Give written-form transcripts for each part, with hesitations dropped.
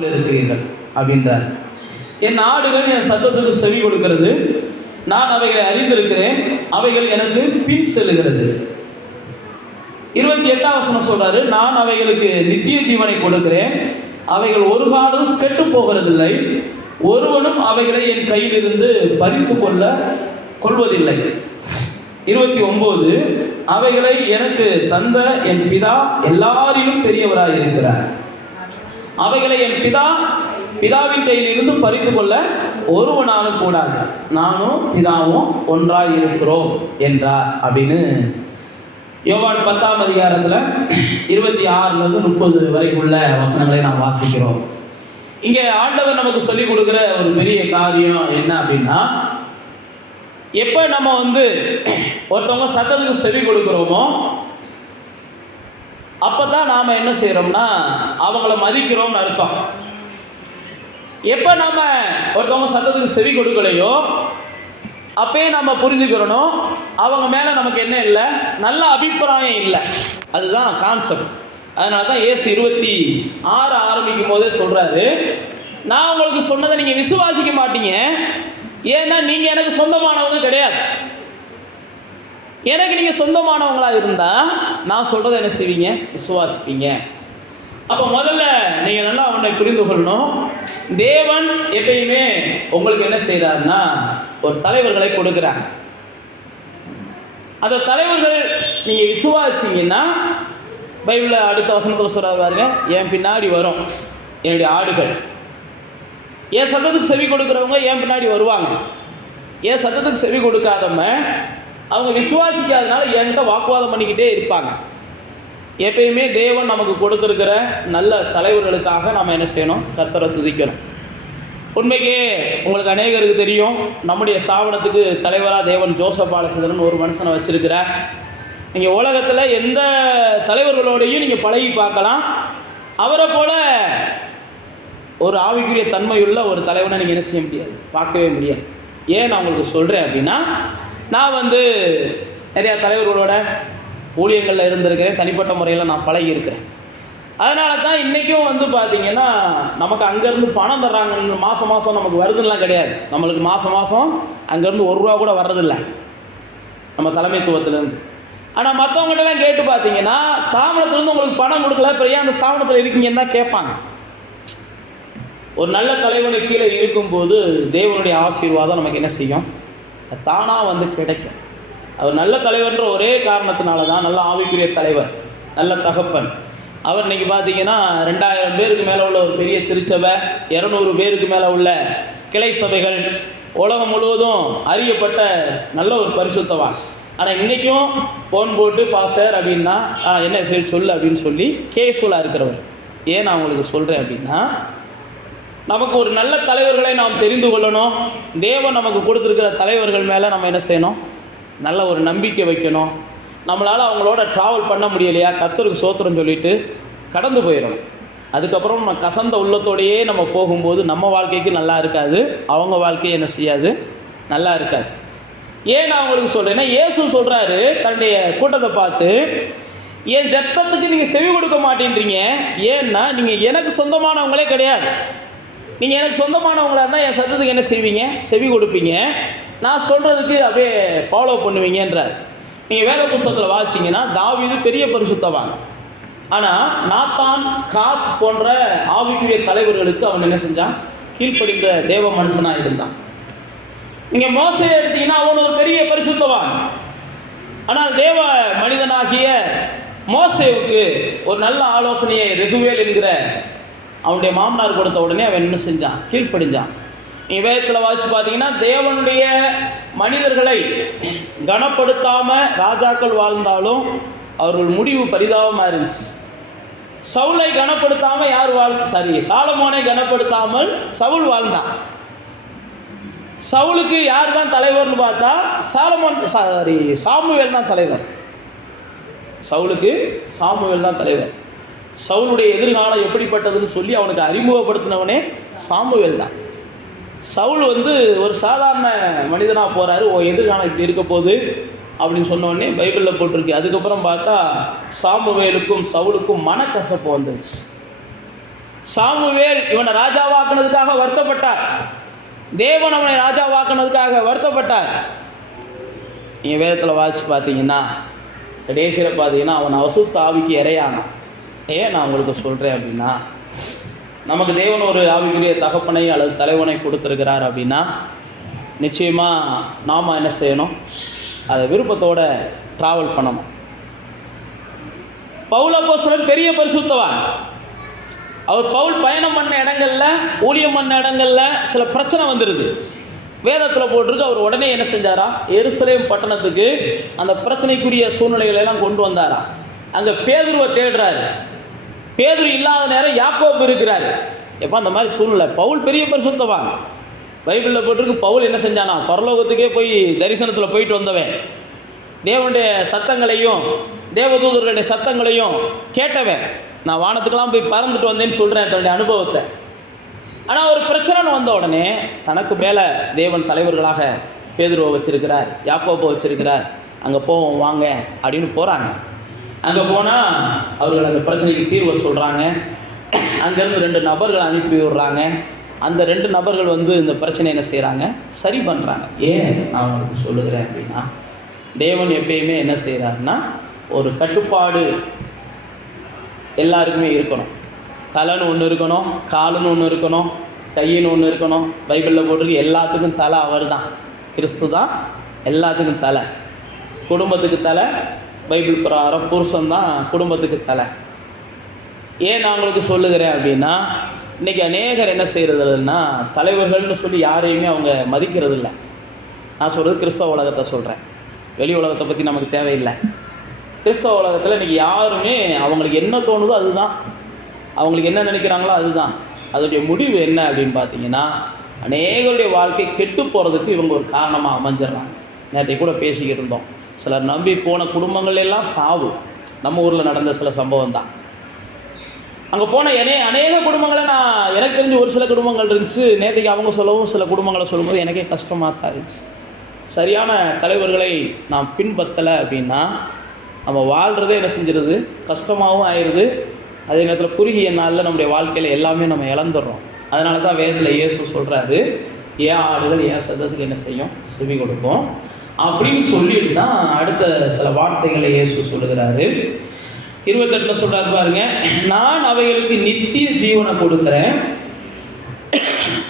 இருக்கிறீர்கள் அப்படின்றார். என் ஆடுகள் என் சத்தத்துக்கு செவி கொடுக்கிறது, நான் அவைகளை அறிந்திருக்கிறேன், அவைகள் எனக்கு பின் செல்லுகிறது. 28ஆம் வசனம் சொல்றாரு, நான் அவைகளுக்கு நித்திய ஜீவனை கொடுக்கிறேன், அவைகள் ஒரு காலம் கெட்டு போகிறதில்லை, ஒருவனும் அவைகளை என் கையில் இருந்து பறித்து கொள்வதில்லை. 29, அவைகளை எனக்கு தந்த என் பிதா எல்லாரிலும் பெரியவராய் இருக்கிறார். அவைகளை என் பிதாவின் கையில் இருந்து பறித்து கொள்ள ஒருவனாலும் கூடாது, நானும் பிதாவும் ஒன்றாய் இருக்கிறோம் என்றார் அப்படின்னு யோவான் 10ஆம் அதிகாரத்தில் 26லிருந்து 30 வரைக்குள்ள வசனங்களை நாம் வாசிக்கிறோம். இங்கே ஆண்டவர் நமக்கு சொல்லிக் கொடுக்குற ஒரு பெரிய காரியம் என்ன அப்படின்னா, எப்போ நம்ம ஒருத்தவங்க சத்தத்துக்கு செவி கொடுக்குறோமோ அப்போ தான் நாம் என்ன செய்கிறோம்னா அவங்கள மதிக்கிறோம்னு அர்த்தம். எப்போ நம்ம ஒருத்தவங்க சத்தத்துக்கு செவி கொடுக்கலையோ அப்பயே நம்ம புரிஞ்சுக்கிறணும் அவங்க மேலே நமக்கு என்ன இல்லை, நல்ல அபிப்பிராயம் இல்லை. அதுதான் கான்செப்ட். அதனால தான் இயேசு 26 ஆரம்பிக்கும் போதே சொல்கிறாரு, நான் உங்களுக்கு சொன்னதை நீங்கள் விசுவாசிக்க மாட்டீங்க, ஏன்னா நீங்கள் எனக்கு சொந்தமானவங்க கிடையாது. எனக்கு நீங்கள் சொந்தமானவங்களாக இருந்தால் நான் சொல்கிறத என்ன செய்வீங்க, விசுவாசிப்பீங்க. அப்போ முதல்ல நீங்கள் நல்லா அவனை புரிந்து கொள்ளணும். தேவன் எப்பயுமே உங்களுக்கு என்ன செய்கிறாருன்னா ஒரு தலைவர்களை கொடுக்குறாங்க. அந்த தலைவர்கள் நீங்கள் விசுவாசிங்கன்னா, பைபிளில் அடுத்த வசனத்தில் சொல்கிறாரு பாருங்க, என் பின்னாடி வரும் என்னுடைய ஆடுகள். என் சத்தத்துக்கு செவி கொடுக்குறவங்க என் பின்னாடி வருவாங்க. என் சத்தத்துக்கு செவி கொடுக்காதவங்க அவங்க விசுவாசிக்காதனால என்கிட்ட வாக்குவாதம் பண்ணிக்கிட்டே இருப்பாங்க. எப்பயுமே தேவன் நமக்கு கொடுத்துருக்கிற நல்ல தலைவர்களுக்காக நாம் என்ன செய்யணும், கர்த்தரை துதிக்கணும். உண்மைக்கே உங்களுக்கு அநேகருக்கு தெரியும், நம்முடைய ஸ்தாபனத்துக்கு தலைவராக தேவன் ஜோசப் பாலச்சந்திரன் ஒரு மனுஷனை வச்சிருக்கிறார். நீங்கள் உலகத்தில் எந்த தலைவர்களோடையும் நீங்கள் பழகி பார்க்கலாம், அவரை போல் ஒரு ஆவிக்குரிய தன்மையுள்ள ஒரு தலைவனை நீங்கள் என்ன செய்ய முடியாது, பார்க்கவே முடியாது. ஏன் நான் உங்களுக்கு சொல்கிறேன் அப்படின்னா, நான் நிறையா தலைவர்களோட ஊழியங்களில் இருந்திருக்கிறேன், தனிப்பட்ட முறையில் நான் பழகி இருக்கிறேன். அதனால தான் இன்றைக்கும் பார்த்திங்கன்னா நமக்கு அங்கேருந்து பணம் தர்றாங்க, மாதம் நமக்கு வருதுன்னெலாம் கிடையாது. நம்மளுக்கு மாதம் அங்கேருந்து ₹1 கூட வர்றதில்லை நம்ம தலைமைத்துவத்திலேருந்து. ஆனால் மற்றவங்கள்ட்டலாம் கேட்டு பார்த்தீங்கன்னா, ஸ்தாபனத்துலேருந்து உங்களுக்கு பணம் கொடுக்கல, பெரிய அந்த ஸ்தாபனத்தில் இருக்கீங்கன்னு தான் கேட்பாங்க. ஒரு நல்ல தலைவனுக்கு கீழே இருக்கும்போது தேவனுடைய ஆசீர்வாதம் நமக்கு என்ன செய்யும், தானாக கிடைக்கும். அவர் நல்ல தலைவர்ன்ற ஒரே காரணத்தினால தான், நல்ல ஆவிக்குரிய தலைவர், நல்ல தகப்பன். அவர் இன்றைக்கி பார்த்தீங்கன்னா 2000 பேருக்கு மேலே உள்ள ஒரு பெரிய திருச்சபை, 200 பேருக்கு மேலே உள்ள கிளை சபைகள், உலகம் முழுவதும் அறியப்பட்ட நல்ல ஒரு பரிசுத்தவான். ஆனால் இன்றைக்கும் ஃபோன் போட்டு பாஸ்டர் அப்படின்னா என்ன சரி சொல்லு அப்படின்னு சொல்லி கேஷுவலாக இருக்கிறவர். ஏன் நான் உங்களுக்கு சொல்கிறேன் அப்படின்னா, நமக்கு ஒரு நல்ல தலைவர்களை நாம் தெரிந்து கொள்ளணும். தேவன் நமக்கு கொடுத்துருக்கிற தலைவர்கள் மேலே நம்ம என்ன செய்யணும், நல்ல ஒரு நம்பிக்கை வைக்கணும். நம்மளால் அவங்களோட ட்ராவல் பண்ண முடியலையா, கர்த்தருக்கு ஸ்தோத்திரம் சொல்லிவிட்டு கடந்து போயிடும். அதுக்கப்புறம் நம்ம கசந்த உள்ளத்தோடையே நம்ம போகும்போது நம்ம வாழ்க்கைக்கு நல்லா இருக்காது, அவங்க வாழ்க்கையை என்ன செய்யாது, நல்லா இருக்காது. ஏன் நான் உங்களுக்கு சொல்கிறேன்னா, இயேசு சொல்கிறாரு தன்னுடைய கூட்டத்தை பார்த்து, என் ஜட்டத்துக்கு நீங்கள் செவி கொடுக்க மாட்டேன்றீங்க, ஏன்னா நீங்கள் எனக்கு சொந்தமானவங்களே கிடையாது. நீங்கள் எனக்கு சொந்தமானவங்களாக இருந்தால் என் சத்தத்துக்கு என்ன செய்வீங்க, செவி கொடுப்பீங்க, நான் சொல்கிறதுக்கு அப்படியே ஃபாலோ பண்ணுவீங்கன்றார். நீங்கள் வேத புஸ்தகத்தில் வாசிச்சிங்கன்னா, தாவீது பெரிய பரிசுத்தவான், ஆனால் நாத்தான், காத் போன்ற ஆவிக்குரிய தலைவர்களுக்கு அவன் என்ன செஞ்சான், கீழ்ப்படிந்த தேவ மனுஷனாக இருந்தான். நீங்கள் மோசேயை எடுத்தீங்கன்னா அவன் ஒரு பெரிய பரிசுத்தவான், ஆனால் தேவ மனிதனாகிய மோசேவுக்கு ஒரு நல்ல ஆலோசனையை ரெகுவேல் என்கிற அவனுடைய மாமனார் கொடுத்த உடனே அவன் என்ன செஞ்சான், கீழ்ப்படிஞ்சான். நீங்கள் வேதத்தில் வாசித்து பார்த்தீங்கன்னா, தேவனுடைய மனிதர்களை கனப்படுத்தாமல் ராஜாக்கள் வாழ்ந்தாலும் அவர்கள் முடிவு பரிதாபமாக இருந்துச்சு. சவுலை கனப்படுத்தாமல் சாலமோனை கனப்படுத்தாமல் சவுல் வாழ்ந்தான். சவுலுக்கு யார் தான் தலைவர்னு பார்த்தா சாமுவேல் தான் தலைவர். சவுலுக்கு சாமுவேல் தான் தலைவர். சவுலுடைய எதிர்காலம் எப்படிப்பட்டதுன்னு சொல்லி அவனுக்கு அறிமுகப்படுத்தினவனே சாமுவேல் தான். சவுல் ஒரு சாதாரண மனிதனாக போகிறாரு, எதிர்காலம் இப்படி இருக்க போகுது அப்படின்னு சொன்னோடனே பைபிளில் போட்டிருக்கு. அதுக்கப்புறம் பார்த்தா சாமுவேலுக்கும் சவுலுக்கும் மனக்கசப்பு வந்துருச்சு. சாமுவேல் இவனை ராஜாவாக்குனதுக்காக வருத்தப்பட்டார். தேவன் அவனை ராஜாவாக்குனதுக்காக வருத்தப்பட்டார். நீங்கள் வேதத்தில் வாசித்து பார்த்தீங்கன்னா கடைசியில் பார்த்தீங்கன்னா அவன் அசுத்த ஆவிக்கு இறையானான். ஏன் நான் உங்களுக்கு சொல்கிறேன் அப்படின்னா, நமக்கு தேவன் ஒரு ஆவிக்குரிய தகப்பனை அல்லது தலைவனை கொடுத்துருக்கிறார் அப்படின்னா நிச்சயமாக நாம் என்ன செய்யணும், அதை விருப்பத்தோடு ட்ராவல் பண்ணணும். பவுல் அப்போஸ்தலன் பெரிய பரிசுத்தவான். பவுல் பயணம் பண்ண இடங்கள்ல, ஊழியம் பண்ண இடங்கள்ல சில பிரச்சனை வந்துடுது. வேதத்தில் போட்டிருக்கு. அவர் உடனே என்ன செஞ்சாரா, எருசலேம் பட்டணத்துக்கு அந்த பிரச்சனைக்குரிய சூழ்நிலைகளெல்லாம் கொண்டு வந்தாரா. அங்கே பேதுருவை தேடுறாரு. பேதுரு இல்லாத நேரம் யாக்கோபு இருக்கிறாரு. எப்போ அந்த மாதிரி சூழ்நிலை. பவுல் பெரிய பரிசுத்தவான். பைபிளில் போட்டிருக்கு. பவுல் என்ன செஞ்சானா, பரலோகத்துக்கே போய் தரிசனத்தில் போயிட்டு வந்தவன். தேவனுடைய சத்தங்களையும் தேவதூதர்களுடைய சத்தங்களையும் கேட்டவன். நான் வானத்துக்கெல்லாம் போய் பறந்துட்டு வந்தேன்னு சொல்கிறேன் தன்னுடைய அனுபவத்தை. ஆனால் ஒரு பிரச்சனைன்னு வந்த உடனே தனக்கு மேலே தேவன் தலைவர்களாக பேதுருவை வச்சிருக்கிறார், யாக்கோபை வச்சிருக்கிறார். அங்கே போவோம் வாங்க அப்படின்னு போகிறாங்க. அங்கே போனால் அவர்கள் அந்த பிரச்சனைக்கு தீர்வை சொல்கிறாங்க. அங்கேருந்து 2 நபர்களை அனுப்பி விடுறாங்க. அந்த 2 நபர்கள் இந்த பிரச்சனை என்ன செய்கிறாங்க, சரி பண்ணுறாங்க. ஏன் நான் உங்களுக்கு சொல்லுகிறேன் அப்படின்னா, தேவன் எப்பயுமே என்ன செய்கிறாருன்னா, ஒரு கட்டுப்பாடு எல்லாருக்குமே இருக்கணும். தலைன்னு ஒன்று இருக்கணும், காலுன்னு ஒன்று இருக்கணும், கையின்னு ஒன்று இருக்கணும். பைபிளில் போட்டிருக்கு எல்லாத்துக்கும் தலை அவர் தான், கிறிஸ்து தான் எல்லாத்துக்கும் தலை. குடும்பத்துக்கு தலை, பைபிள் பிரகாரம் புருஷன் தான் குடும்பத்துக்கு தலை. ஏன் நான் உங்களுக்கு சொல்லுகிறேன் அப்படின்னா, இன்றைக்கி அநேகர் என்ன செய்கிறதுன்னா, தலைவர்கள்னு சொல்லி யாரையுமே அவங்க மதிக்கிறது இல்லை. நான் சொல்கிறது கிறிஸ்தவ உலகத்தை சொல்கிறேன், வெளி உலகத்தை பற்றி நமக்கு தேவையில்லை. கிறிஸ்தவ உலகத்தில் இன்றைக்கி யாருமே அவங்களுக்கு என்ன தோணுதோ அதுதான், அவங்களுக்கு என்ன நினைக்கிறாங்களோ அதுதான். அதோடைய முடிவு என்ன அப்படின்னு பார்த்தீங்கன்னா, அநேகருடைய வாழ்க்கை கெட்டு போகிறதுக்கு இவங்க ஒரு காரணமாக அமைஞ்சிடறாங்க. நேற்றை கூட பேசிக்கிட்டு இருந்தோம். சிலர் நம்பி போன குடும்பங்கள் எல்லாம் சாவு. நம்ம ஊரில் நடந்த சில சம்பவம் தான். அங்கே போன அநேக குடும்பங்களை நான் எனக்கு தெரிஞ்சு ஒரு சில குடும்பங்கள் இருந்துச்சு. நேற்றுக்கு அவங்க சொல்லவும் சில குடும்பங்களை சொல்லும்போது எனக்கே கஷ்டமாக தான் இருந்துச்சு. சரியான தலைவர்களை நாம் பின்பற்றலை அப்படின்னா நம்ம வாழ்கிறதே என்ன செஞ்சிருது, கஷ்டமாகவும் ஆயிடுது. அதே நேரத்தில் குறுகிய நாளில் நம்முடைய வாழ்க்கையில் எல்லாமே நம்ம இழந்துடுறோம். அதனால தான் வேதத்தில் இயேசு சொல்கிறாரு, ஏன் ஆடுகள் ஏன் சத்தத்துக்கு என்ன செய்யும், செவி கொடுக்கும் அப்படின்னு சொல்லிட்டு தான் அடுத்த சில வார்த்தைகளை இயேசு சொல்லுகிறாரு. 28 சொல்கிறாரு பாருங்க, நான் அவைகளுக்கு நித்திய ஜீவனை கொடுக்குறேன்,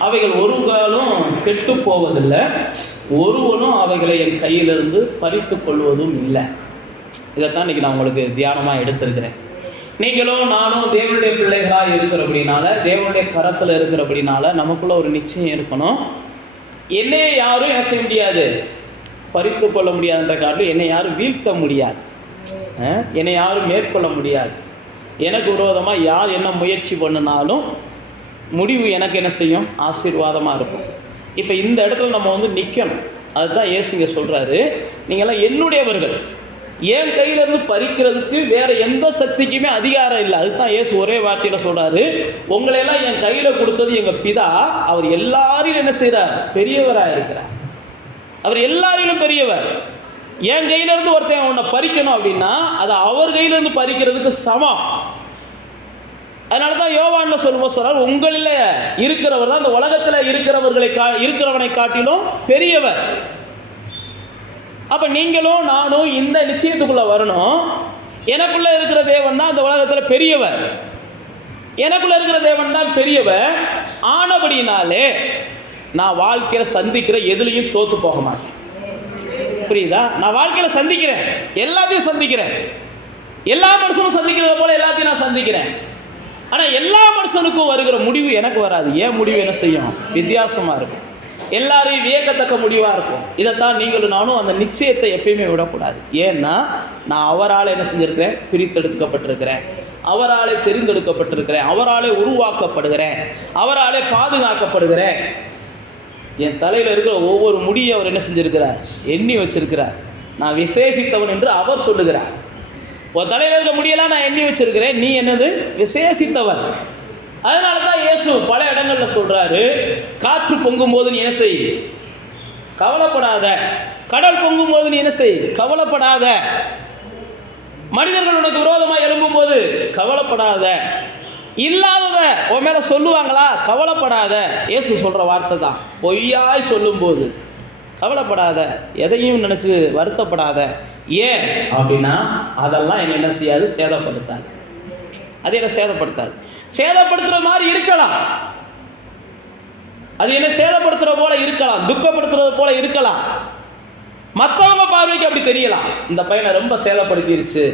அவைகள் ஒரு காலம் கெட்டு போவதில்லை, ஒருவனும் அவைகளை என் கையிலிருந்து பறித்து கொள்வதும் இல்லை. இதைத்தான் இன்றைக்கி நான் உங்களுக்கு தியானமாக எடுத்திருக்கிறேன். நீங்களும் நானும் தேவனுடைய பிள்ளைகளாக இருக்கிறபடினால, தேவனுடைய கரத்தில் இருக்கிறபடினால நமக்குள்ள ஒரு நிச்சயம் இருக்கணும். என்னை யாரும் என்ன செய்ய முடியாது, பறித்து கொள்ள முடியாதுன்ற காரணம் என்னை யாரும் வீழ்த்த முடியாது, என்னை யாரும் மேற்கொள்ள முடியாது. எனக்கு விரோதமாக யார் என்ன முயற்சி பண்ணினாலும் முடிவு எனக்கு என்ன செய்யும், ஆசீர்வாதமாக இருக்கும். இப்போ இந்த இடத்துல நம்ம நிற்கணும். அதுதான் இயேசு இங்கே சொல்கிறாரு, நீங்கள்லாம் என்னுடையவர்கள், என் கையிலேருந்து பறிக்கிறதுக்கு வேறு எந்த சக்திக்குமே அதிகாரம் இல்லை. அதுதான் இயேசு ஒரே வார்த்தையில் சொல்கிறாரு, உங்களையெல்லாம் என் கையில் கொடுத்தது எங்கள் பிதா, அவர் எல்லாரையும் என்ன செய்கிறார், பெரியவராக இருக்கிறார். அவர் எல்லாரிலும் பெரியவர். என் கையிலேருந்து ஒருத்தன் உன்னை பறிக்கணும் அப்படின்னா அது அவர் கையிலேருந்து பறிக்கிறதுக்கு சமம். அதனால தான் யோவானில் சொல்லும்போது சொல்கிறார், உங்களில் இருக்கிறவர் தான் இந்த உலகத்தில் இருக்கிறவனை காட்டிலும் பெரியவர். அப்போ நீங்களும் நானும் இந்த நிச்சயத்துக்குள்ளே வரணும். எனக்குள்ளே இருக்கிற தேவன் தான் இந்த உலகத்தில் பெரியவர், எனக்குள்ளே இருக்கிற தேவன் தான் பெரியவர். ஆனபடினாலே நான் வாழ்க்கையில் சந்திக்கிற எதுலையும் தோற்று போக மாட்டேன். புரியுதா? நான் வாழ்க்கையில் சந்திக்கிறேன், எல்லாத்தையும் சந்திக்கிறேன், எல்லா மனுஷனும் சந்திக்கிறத போல எல்லாத்தையும் நான் சந்திக்கிறேன். ஆனால் எல்லா மனுஷனுக்கும் வருகிற முடிவு எனக்கு வராது. ஏன் முடிவு என்ன செய்யும், வித்தியாசமாக இருக்கும், எல்லாரையும் வியக்கத்தக்க முடிவாக இருக்கும். இதைத்தான் நீங்களும் நானும் அந்த நிச்சயத்தை எப்பயுமே விடக்கூடாது. ஏன்னா நான் அவரால் என்ன செஞ்சுருக்கிறேன், பிரித்தெடுக்கப்பட்டிருக்கிறேன், அவராலே தெரிந்தெடுக்கப்பட்டிருக்கிறேன், அவராலே உருவாக்கப்படுகிறேன், அவராலே பாதுகாக்கப்படுகிறேன். என் தலையில் இருக்கிற ஒவ்வொரு முடியும் அவர் என்ன செஞ்சிருக்கிறார், எண்ணி வச்சிருக்கிறார். நான் விசேஷித்தவன் என்று அவர் சொல்லுகிறார். உன் தலையில் இருக்க முடியெல்லாம் நான் எண்ணி வச்சிருக்கிறேன், நீ என்னது, விசேஷித்தவன். அதனால தான் இயேசு பல இடங்களில் சொல்கிறாரு, காற்று பொங்கும்போது நீ என்ன செய், கவலைப்படாத. கடல் பொங்கும்போது நீ என்ன செய், கவலைப்படாத. மனிதர்கள் உனக்கு விரோதமாக எழும்பும் போது கவலைப்படாத. இல்லாதத உன் மேலே சொல்லுவாங்களா? கவலைப்படாத. இயேசு சொல்கிற வார்த்தை தான். பொய்யாய் சொல்லும்போது கவலைப்படாத, எதையும் நினச்சி வருத்தப்படாத. ஏன் அப்படின்னா அதெல்லாம் என்ன செய்யாது, சேதப்படுத்தாது. அது என்ன சேதப்படுத்தாது. சேதப்படுத்துகிற மாதிரி இருக்கலாம், அது என்ன சேதப்படுத்துகிற போல இருக்கலாம், துக்கப்படுத்துறது போல இருக்கலாம். மற்றவங்க பார்வைக்கு அப்படி தெரியலாம், இந்த பையனை ரொம்ப சேதப்படுத்திருச்சு,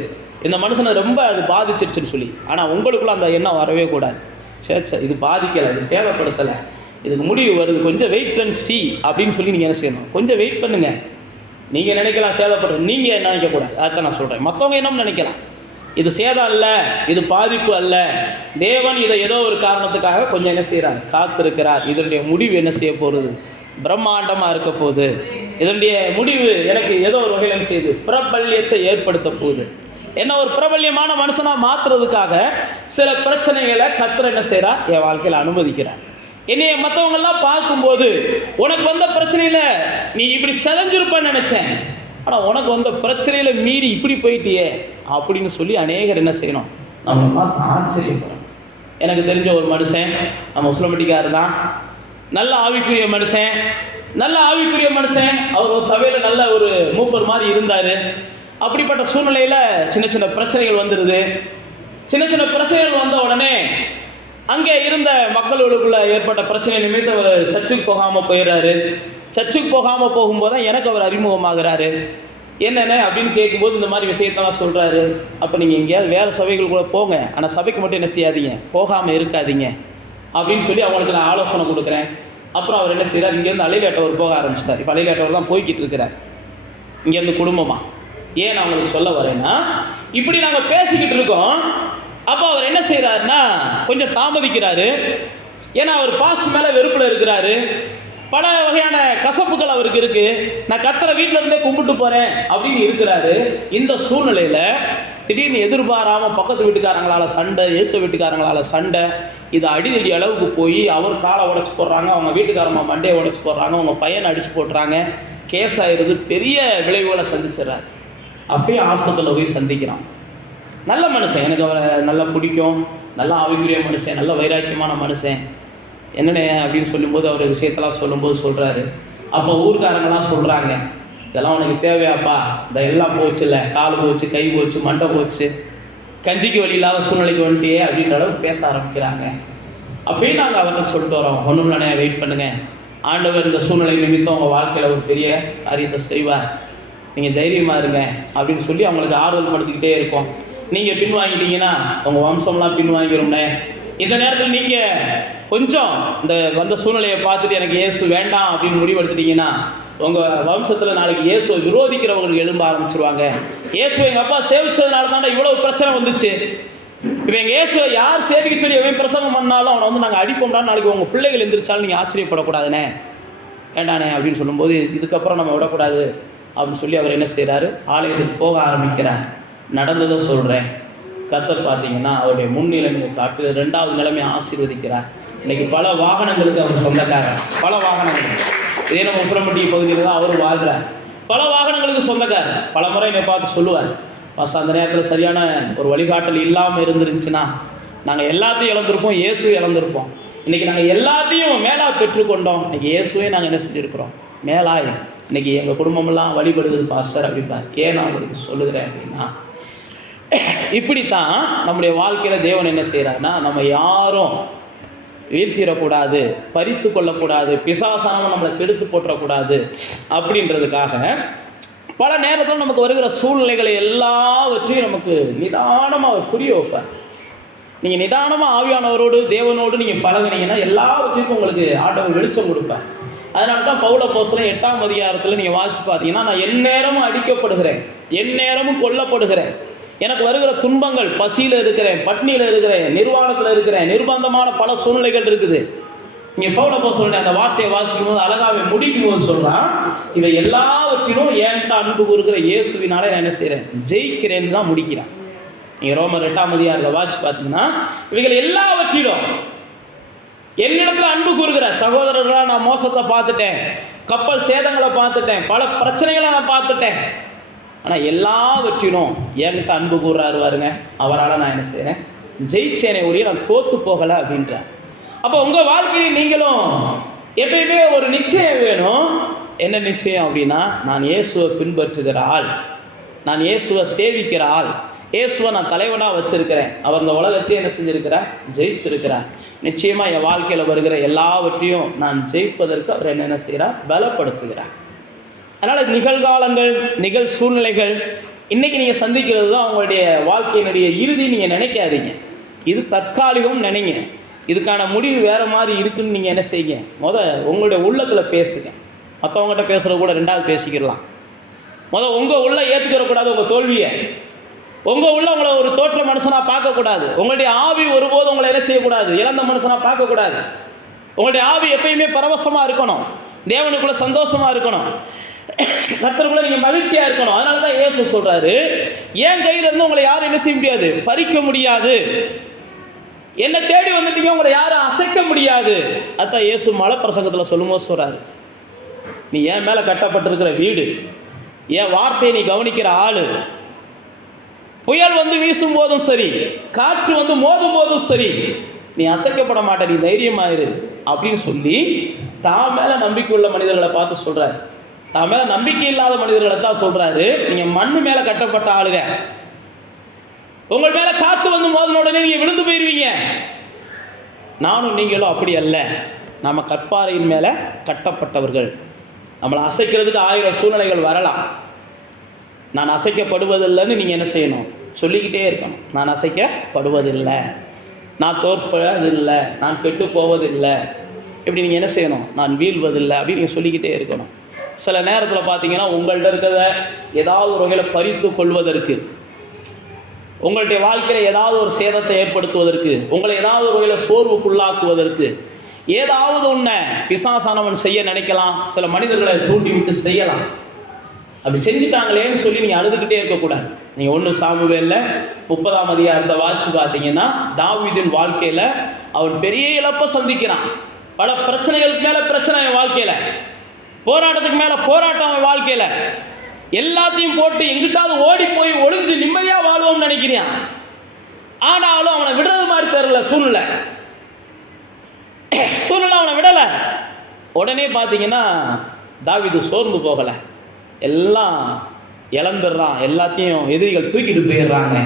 இந்த மனுஷனை ரொம்ப அது பாதிச்சிருச்சுன்னு சொல்லி. ஆனால் உங்களுக்குள்ள அந்த எண்ணம் வரவே கூடாது. சேச்ச இது பாதிக்கலை, இது சேதப்படுத்தலை, இதுக்கு முடிவு வருது, கொஞ்சம் வெயிட் அண்ட் சி அப்படின்னு சொல்லி நீங்கள் என்ன செய்யணும், கொஞ்சம் வெயிட் பண்ணுங்கள். நீங்கள் நினைக்கலாம் சேதப்படுறது, நீங்கள் என்ன நினைக்கக்கூடாது. அதான் நான் சொல்கிறேன். மற்றவங்க என்னன்னு நினைக்கலாம், இது சேதம் அல்ல, இது பாதிப்பு அல்ல, தேவன் இதை ஏதோ ஒரு காரணத்துக்காக கொஞ்சம் என்ன செய்கிறார், காத்திருக்கிறார். இதனுடைய முடிவு என்ன செய்ய போகிறது, பிரம்மாண்டமாக இருக்க போகுது. இதனுடைய முடிவு எனக்கு ஏதோ ஒரு வகையில் என்ன செய்யுது, பிரபல்யத்தை ஏற்படுத்த போகுது. என்ன ஒரு பிரபல்யமான மனுஷனாக மாற்றுறதுக்காக சில பிரச்சனைகளை கர்த்தர் என்ன செய்கிறார், என் வாழ்க்கையில் அனுமதிக்கிறார். என்னைய மற்றவங்கெல்லாம் பார்க்கும்போது உனக்கு வந்த பிரச்சனையில் நீ இப்படி செதஞ்சிருப்பான்னு நினச்சேன், ஆனால் உனக்கு வந்த பிரச்சனையில் மீறி இப்படி போயிட்டியே அப்படின்னு சொல்லி அநேகர் என்ன செய்யணும், நம்மளை பார்த்து ஆச்சரியப்படணும். எனக்கு தெரிஞ்ச ஒரு மனுஷன், நம்ம முஸ்லிமட்டிக்காரர் தான், நல்ல ஆவிக்குரிய மனுஷன், நல்ல ஆவிக்குரிய மனுஷன். அவர் ஒரு சபையில் நல்ல ஒரு மூப்பர் மாதிரி இருந்தார். அப்படிப்பட்ட சூழ்நிலையில் சின்ன சின்ன பிரச்சனைகள் வந்துடுது. சின்ன சின்ன பிரச்சனைகள் வந்த உடனே அங்கே இருந்த மக்களுக்குள்ள ஏற்பட்ட பிரச்சனை நிமித்தம் அவர் சர்ச்சுக்கு போகாமல் போயிடுறாரு. சர்ச்சுக்கு போகாமல் போகும்போது தான் எனக்கு அவர் அறிமுகமாகிறாரு. என்னென்ன அப்படின்னு கேட்கும்போது இந்த மாதிரி விஷயத்தெல்லாம் சொல்கிறாரு. அப்போ நீங்கள் எங்கேயாவது வேறு சபைகளுக்குள்ளே போங்க, ஆனால் சபைக்கு மட்டும் என்ன செய்யாதீங்க, போகாமல் இருக்காதீங்க அப்படின்னு சொல்லி அவங்களுக்கு நான் ஆலோசனை கொடுக்குறேன். அப்புறம் அவர் என்ன செய்கிறார், இங்கேருந்து அலையிலேட்டவர் போக ஆரம்பிச்சிட்டார். இப்போ அலையிலேட்டவர் தான் போய்கிட்டு இருக்கிறார் இங்கேருந்து குடும்பமாக. ஏன் நான் உங்களுக்கு சொல்ல வரேன்னா, இப்படி நாங்கள் பேசிக்கிட்டு இருக்கோம். அப்போ அவர் என்ன செய்கிறாருன்னா கொஞ்சம் தாமதிக்கிறாரு. ஏன்னா அவர் பாஸ்ட் மேலே வெறுப்பில் இருக்கிறாரு. பல வகையான கசப்புகள் அவருக்கு இருக்குது. நான் கர்த்தரை வீட்டில் இருந்தே கும்பிட்டு போகிறேன் அப்படின்னு இருக்கிறாரு. இந்த சூழ்நிலையில் திடீர்னு எதிர்பாராமல் பக்கத்து வீட்டுக்காரங்களால் சண்டை, ஏற்ற வீட்டுக்காரங்களால் சண்டை, இது அடிதடி அளவுக்கு போய் அவர் காலை உடச்சி போடுறாங்க, அவங்க வீட்டுக்காரம்மா மண்டையை உடச்சி போடுறாங்க, அவங்க பையனை அடித்து போட்டுறாங்க. கேஸ் ஆகிடுது, பெரிய விளைவுகளை சந்திச்சிடறாரு. அப்பயும் ஆஸ்பத்திரியில் போய் சந்திக்கிறான். நல்ல மனுஷன், எனக்கு அவரை நல்லா பிடிக்கும், நல்ல ஆவிக்குரிய மனுஷன், நல்ல வைராக்கியமான மனுஷன். என்னென்ன அப்படின்னு சொல்லும்போது அவர் விஷயத்தெல்லாம் சொல்லும்போது சொல்கிறாரு. அப்போ ஊர்காரங்களாம் சொல்கிறாங்க, இதெல்லாம் உனக்கு தேவையாப்பா, இந்த எல்லாம் போச்சு, இல்லை கால் போச்சு, கை போச்சு, மண்டை போச்சு, கஞ்சிக்கு வழி இல்லாத சூழ்நிலைக்கு வந்துட்டியே அப்படின்ற அளவுக்கு பேச ஆரம்பிக்கிறாங்க. அப்பயும் நாங்கள் அவர்கிட்ட சொல்லிட்டு வரோம், ஒன்றும் இல்லைண்ணே, வெயிட் பண்ணுங்கள், ஆண்டவர் இந்த சூழ்நிலை நிமித்தம் உங்கள் வாழ்க்கையில் ஒரு பெரிய காரியத்தை செய்வார், நீங்கள் தைரியமாக இருங்க அப்படின்னு சொல்லி அவங்களுக்கு ஆறுதல் படுத்திக்கிட்டே இருக்கோம். நீங்கள் பின்வாங்கிட்டீங்கன்னா உங்கள் வம்சம்லாம் பின்வாங்கிடும்னே. இந்த நேரத்தில் நீங்கள் கொஞ்சம் இந்த வந்த சூழ்நிலையை பார்த்துட்டு எனக்கு இயேசு வேண்டாம் அப்படின்னு முடிவெடுத்துட்டிங்கன்னா உங்கள் வம்சத்தில் நாளைக்கு இயேசுவை விரோதிக்கிறவங்களுக்கு எழும்ப ஆரம்பிச்சிருவாங்க. இயேசுவை எங்கள் அப்பா சேவிச்சதுனால தானே இவ்வளோ பிரச்சனை வந்துச்சு. இப்போ எங்கள் இயேசுவை யார் சேவிக்க சொல்லி எவன் பிரசங்கம் பண்ணாலும் அவனை வந்து நாங்கள் அடிப்போம்னா நாளைக்கு உங்கள் பிள்ளைகள் எந்திரிச்சாலும் நீங்கள் ஆச்சரியப்படக்கூடாதுண்ணே, வேண்டாண்ணே அப்படின்னு சொல்லும்போது இதுக்கப்புறம் நம்ம விடக்கூடாது அப்படின்னு சொல்லி அவர் என்ன செய்கிறாரு, ஆலயத்துக்கு போக ஆரம்பிக்கிறார். நடந்ததை சொல்கிறேன். கர்த்தர் பார்த்தீங்கன்னா அவருடைய முன்னிலைமையை காட்டு, 2வது நிலைமையை ஆசீர்வதிக்கிறார். இன்றைக்கி பல வாகனங்களுக்கு அவர் சொந்தக்காரர். பல வாகனங்கள், இதே நம்ம உப்புரம்பட்டி பகுதியில் தான் அவர் வாழ்கிறார். பல வாகனங்களுக்கு சொந்தக்காரர். பல முறை என்னை பார்த்து சொல்லுவார், பாஸ் அந்த நேரத்தில் சரியான ஒரு வழிகாட்டல் இல்லாமல் இருந்துருந்துச்சுன்னா நாங்கள் எல்லாத்தையும் இழந்திருப்போம், இயேசுவை இழந்திருப்போம். இன்றைக்கி நாங்கள் எல்லாத்தையும் மேலாக பெற்றுக்கொண்டோம். இன்றைக்கி இயேசுவே நாங்கள் என்ன செஞ்சுருக்கிறோம், மேலாய் இன்றைக்கி எங்கள் குடும்பமெல்லாம் வழிபடுது பாஸ்டர் அப்படிப்பார். ஏன் நான் உங்களுக்கு சொல்லுகிறேன் அப்படின்னா, இப்படித்தான் நம்முடைய வாழ்க்கையில் தேவன் என்ன செய்கிறாருன்னா, நம்ம யாரும் வீழ்த்திடக்கூடாது, பறித்து கொள்ளக்கூடாது, பிசாசானவன் நம்மளை கெடுத்து போட்டுறக்கூடாது அப்படின்றதுக்காக பல நேரத்தில் நமக்கு வருகிற சூழ்நிலைகளை எல்லாவற்றையும் நமக்கு நிதானமாக அவர் புரிய வைப்பார். நீங்கள் நிதானமாக ஆவியானவரோடு தேவனோடு நீங்கள் பழகினீங்கன்னா எல்லாவற்றையும் உங்களுக்கு ஆண்டவர் வெளிச்சம் கொடுப்பார். அதனால தான் பவுல் அப்போஸ்தலன் 8ஆம் அதிகாரத்தில் நீங்கள் வாசித்து பார்த்தீங்கன்னா, நான் எந்நேரமும் அடிக்கப்படுகிறேன், எந்நேரமும் கொல்லப்படுகிறேன், எனக்கு வருகிற துன்பங்கள், பசியில் இருக்கிறேன், பட்னியில் இருக்கிறேன், நிர்வாணத்தில் இருக்கிறேன், நிர்பந்தமான பல சூழ்நிலைகள் இருக்குது. நீங்கள் பவுல் அப்போஸ்தலன் அந்த வார்த்தையை வாசிக்கும் போது அழகாவே முடிக்கும் போது சொல்கிறான், இவை எல்லாவற்றிலும் என்கிட்ட அன்பு கூறுகிற இயேசுவினாலே நான் என்ன செய்கிறேன், ஜெயிக்கிறேன்னு தான் முடிக்கிறான். நீங்கள் ரோமர் 8ஆம் அதிகாரத்தை வாசித்து பார்த்தீங்கன்னா, இவைகள் எல்லாவற்றிலும் என்னிடத்தில் அன்பு கூறுகிற சகோதரர்களாக நான் மோசத்தை பார்த்துட்டேன், கப்பல் சேதங்களை பார்த்துட்டேன், பல பிரச்சனைகளை நான் பார்த்துட்டேன், ஆனால் எல்லாவற்றிலும் என்கிட்ட அன்பு கூறுறாரு பாருங்க, அவரால் நான் என்ன செய்கிறேன், ஜெயிச்சேனே ஒழிய நான் தோத்து போகலை அப்படின்றார். அப்போ உங்கள் வாழ்க்கையில் நீங்களும் எப்பயுமே ஒரு நிச்சயம் வேணும். என்ன நிச்சயம் அப்படின்னா, நான் இயேசுவை பின்பற்றுகிற ஆள், நான் இயேசுவை சேவிக்கிற ஆள், இயேசுவை நான் தலைவனாக வச்சிருக்கிறேன். அவர் இந்த உலகத்தையும் என்ன செஞ்சிருக்கிறார்? ஜெயிச்சிருக்கிறார். நிச்சயமாக என் வாழ்க்கையில் வருகிற எல்லாவற்றையும் நான் ஜெயிப்பதற்கு அவர் என்ன செய்கிறார்? பலப்படுத்துகிறார். அதனால் நிகழ்காலங்கள், நிகழ் சூழ்நிலைகள் இன்றைக்கி நீங்கள் சந்திக்கிறது தான் உங்களுடைய வாழ்க்கையினுடைய இறுதி நீங்கள் நினைக்காதீங்க. இது தற்காலிகம் நினைங்க. இதுக்கான முடிவு வேறு மாதிரி இருக்குதுன்னு நீங்கள் என்ன செய்யுங்க? உங்களுடைய உள்ளத்தில் பேசுங்க. மற்றவங்ககிட்ட பேசுகிறது கூட ரெண்டாவது பேசிக்கிடலாம். உங்கள் உள்ள ஏற்றுக்கிறக்கூடாது உங்கள் தோல்வியை. உங்கள் உள்ள உங்களை ஒரு தோற்ற மனுஷனாக பார்க்கக்கூடாது. உங்களுடைய ஆவி ஒருபோது உங்களை என்ன செய்யக்கூடாது? இழந்த மனுஷனாக பார்க்கக்கூடாது. உங்களுடைய ஆவி எப்பயுமே பரவசமாக இருக்கணும், தேவனுக்குள்ளே சந்தோஷமாக இருக்கணும், கர்த்தருக்குள்ள நீங்கள் மகிழ்ச்சியாக இருக்கணும். அதனால தான் இயேசு சொல்கிறாரு, என் கையிலேருந்து உங்களை யாரும் என்ன செய்ய முடியாது? பறிக்க முடியாது. என்னை தேடி வந்துட்டீங்க, உங்களை யாரும் அசைக்க முடியாது. அதுதான் இயேசு மலை பிரசங்கத்தில் சொல்லும்போது சொல்கிறாரு, நீ என் மேலே கட்டப்பட்டிருக்கிற வீடு, என் வார்த்தையை நீ கவனிக்கிற ஆள், புயல் வந்து வீசும் போதும் சரி, காற்று வந்து மோதும் போதும் சரி, நீ அசைக்கப்பட மாட்ட, நீ தைரியமாயிரு அப்படின்னு சொல்லி தான் மேலே நம்பிக்கை உள்ள மனிதர்களை பார்த்து சொல்கிறார். தான் மேலே நம்பிக்கை இல்லாத மனிதர்களை தான் சொல்கிறாரு, நீங்கள் மண்ணு மேலே கட்டப்பட்ட ஆளுங்க, உங்கள் மேலே காற்று வந்து மோதின உடனே நீங்கள் விழுந்து போயிடுவீங்க. நானும் நீங்களும் அப்படி அல்ல. நம்ம கற்பாறையின் மேலே கட்டப்பட்டவர்கள். நம்மளை அசைக்கிறதுக்கு 1000 சூழ்நிலைகள் வரலாம். நான் அசைக்கப்படுவதில்லைன்னு நீங்கள் என்ன செய்யணும்? சொல்லிக்கிட்டே இருக்கணும். நான் அசைக்கப்படுவதில்லை, நான் தோற்பதில்லை, நான் கெட்டு போவதில்லை. இப்படி நீங்கள் என்ன செய்யணும்? நான் வீழ்வதில்லை அப்படின்னு நீங்கள் சொல்லிக்கிட்டே இருக்கணும். சில நேரத்தில் பார்த்தீங்கன்னா உங்கள்கிட்ட இருக்கிறத ஏதாவது ஒரு வகையில் பறித்து கொள்வதற்கு, உங்களுடைய வாழ்க்கையில் ஏதாவது ஒரு சேதத்தை ஏற்படுத்துவதற்கு, உங்களை ஏதாவது ஒரு வகையில் சோர்வுக்குள்ளாக்குவதற்கு ஏதாவது ஒன்றை பிசாசானவன் செய்ய நினைக்கலாம். சில மனிதர்களை தூண்டி விட்டு செய்யலாம். அப்படி செஞ்சுட்டாங்களேன்னு சொல்லி நீங்கள் அழுதுகிட்டே இருக்கக்கூடாது. நீங்கள் 1 சாமுவேலில் 30ஆம் அதிகாரத்தை வாசித்து பார்த்தீங்கன்னா, தாவீதின் வாழ்க்கையில் அவன் பெரிய இழப்பை சந்திக்கிறான். பல பிரச்சனைகளுக்கு மேலே பிரச்சனை அவன் வாழ்க்கையில், போராட்டத்துக்கு மேலே போராட்டம் அவன் வாழ்க்கையில். எல்லாத்தையும் போட்டு எங்கிட்டாவது ஓடி போய் ஒளிஞ்சு நிம்மதியாக வாழ்வோம்னு நினைக்கிறான். ஆனாலும் அவனை விடுறது மாதிரி தெரியல. சூழ்நிலை அவனை விடலை. உடனே பார்த்தீங்கன்னா தாவீது சோர்ந்து போகலை, எல்லாம் இழந்துடுறான், எல்லாத்தையும் எதிரிகள் தூக்கிட்டு போயிடுறாங்க.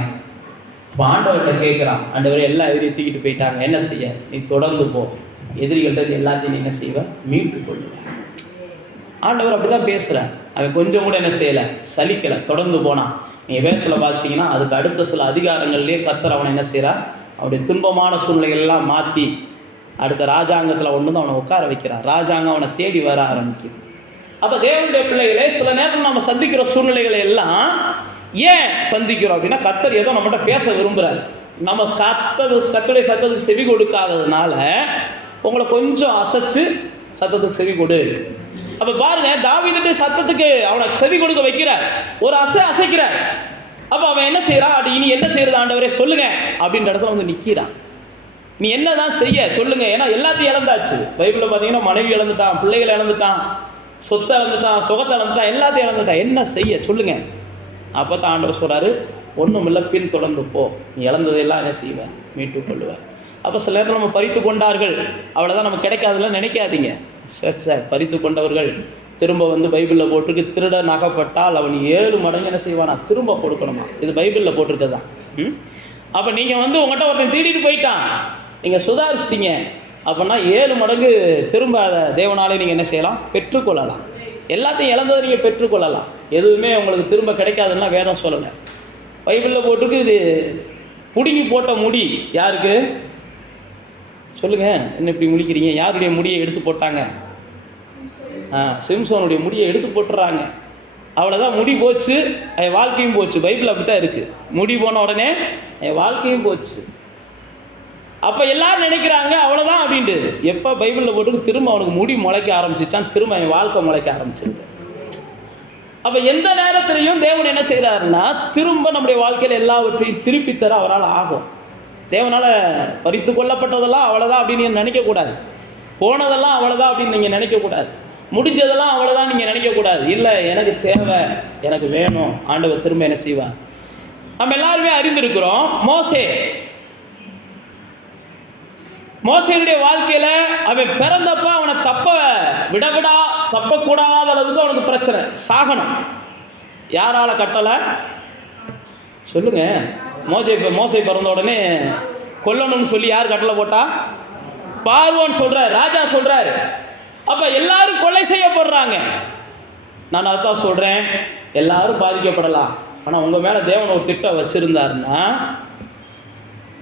இப்போ ஆண்டவர்கிட்ட கேட்குறான், ஆண்டவரே எல்லா எதிரியும் தூக்கிட்டு போயிட்டாங்க, என்ன செய்ய? நீ தொடர்ந்து போ, எதிரிகள்கிட்ட எல்லாத்தையும் நீ என்ன செய்வ? மீட்டு கொள்ளுவேன். ஆண்டவர் அப்படி தான் பேசுகிறேன். அவன் கொஞ்சம் கூட என்ன செய்யலை, சலிக்கலை, தொடர்ந்து போனான். நீங்கள் வேதத்தில் பார்த்தீங்கன்னா அதுக்கு அடுத்த சில அதிகாரங்கள்லேயே கர்த்தர் அவனை என்ன செய்கிறார்? அவனுடைய துன்பமான சூழ்நிலைகள்லாம் மாற்றி அடுத்த ராஜாங்கத்தில் ஒன்று தான் அவனை உட்கார வைக்கிறார். ராஜாங்கம் அவனை தேடி வர ஆரம்பிக்குது. அப்போ தேவனுடைய பிள்ளைகளே, சில நேரத்தில் நம்ம சந்திக்கிற சூழ்நிலைகளை எல்லாம் ஏன் சந்திக்கிறோம் அப்படின்னா, கர்த்தர் ஏதோ நம்மகிட்ட பேச விரும்புகிறார். நம்ம கர்த்தருடைய சத்தத்துக்கு செவி கொடுக்காததுனால உங்களை கொஞ்சம் அசைச்சு சத்தத்துக்கு செவி கொடு. அப்போ பாருங்க, தாவீதுடைய சத்தத்துக்கு அவனை செவி கொடுக்க வைக்கிறார், ஒரு அசைக்கிறார். அப்போ அவன் என்ன செய்கிறான்? அப்படி இனி என்ன செய்யறது ஆண்டவரே சொல்லுங்க அப்படின்ற இடத்துல வந்து நிற்கிறான். நீ என்ன தான் செய்ய சொல்லுங்க, ஏன்னா எல்லாத்தையும் இழந்தாச்சு. பைபிளில் பார்த்தீங்கன்னா மனைவி இழந்துட்டான், பிள்ளைகள் இழந்துட்டான், சொத்தை இழந்துட்டான், சுகத்தை இழந்துட்டான், எல்லாத்தையும் இழந்துட்டான். என்ன செய்ய சொல்லுங்க. அப்போ தான் ஆண்டவர் சொல்கிறாரு, ஒன்றும் இல்லை, பின் தொடர்ந்து போ, நீ இழந்ததெல்லாம் என்ன செய்வேன்? மீட்டு கொள்ளுவேன். அப்போ சில நேரத்தில் நம்ம பறித்து கொண்டார்கள், அவ்வளோதான், நம்ம கிடைக்காதுலாம் நினைக்காதீங்க. சார் பறித்து கொண்டவர்கள் திரும்ப வந்து பைபிளில் போட்டிருக்கு, திருடன் அகப்பட்டால் அவன் 7 மடங்கு என்ன செய்வானா? திரும்ப கொடுக்கணுமா. இது பைபிளில் போட்டிருக்கதா. அப்போ நீங்கள் வந்து உங்கள்கிட்ட ஒருத்தன் திருடிட்டு போயிட்டான், நீங்கள் சுதாரிச்சிட்டிங்க அப்படின்னா 7 மடங்கு திரும்ப அதை தேவனாலே நீங்கள் என்ன செய்யலாம்? பெற்றுக்கொள்ளலாம். எல்லாத்தையும் இழந்ததை நீங்கள் பெற்றுக்கொள்ளலாம். எதுவுமே உங்களுக்கு திரும்ப கிடைக்காதுன்னா வேதம் சொல்லலை, பைபிளில் போட்டிருக்கு. இது பிடுங்கி போட்ட முடி யாருக்கு சொல்லுங்கள்? என்ன இப்படி முடிக்கிறீங்க? யாருடைய முடியை எடுத்து போட்டாங்க? சிம்சோனுடைய முடியை எடுத்து போட்டுறாங்க. அவ்வளோதான், முடி போச்சு, என் வாழ்க்கையும் போச்சு. பைபிள் அப்படி தான் இருக்குது. முடி போன உடனே என் வாழ்க்கையும் போச்சு. அப்போ எல்லாரும் நினைக்கிறாங்க அவ்வளோதான் அப்படின்ட்டு. எப்போ பைபிளில் போட்டுக்கு திரும்ப அவனுக்கு முடி முளைக்க ஆரம்பிச்சிச்சான், திரும்ப என் வாழ்க்கை முளைக்க ஆரம்பிச்சிருக்கு. அப்போ எந்த நேரத்திலையும் தேவன் என்ன செய்கிறாருன்னா, திரும்ப நம்முடைய வாழ்க்கையில் எல்லாவற்றையும் திருப்பி தர அவரால் ஆகும். தேவனால் பறித்து கொள்ளப்பட்டதெல்லாம் அவ்வளோதான் அப்படின்னு நீங்கள் நினைக்கக்கூடாது. போனதெல்லாம் அவ்வளோதான் அப்படின்னு நீங்கள் நினைக்கக்கூடாது. முடிஞ்சதெல்லாம் அவ்வளோதான் நீங்கள் நினைக்கக்கூடாது. இல்லை, எனக்கு தேவை, எனக்கு வேணும், ஆண்டவர் திரும்ப என்ன செய்வார். நம்ம எல்லாருமே அறிந்திருக்கிறோம், மோசே மோசேயுடைய வாழ்க்கையில அவன் பிறந்தப்ப அவனை தப்பக்கூடாத அளவுக்கு அவனுக்கு பிரச்சனை, சாகணும். யாரால கட்டளை சொல்லுங்க? மோசே பிறந்த உடனே கொல்லணும்னு சொல்லி யார் கட்டளை போட்டா? பார்வோன் சொல்றாரு, ராஜா சொல்றாரு. அப்ப எல்லாரும் கொலை செய்யப்படுறாங்க. நான் அதான் சொல்றேன், எல்லாரும் பாதிக்கப்படலாம். ஆனா உங்க மேல தேவன் ஒரு திட்டம் வச்சிருந்தாருன்னா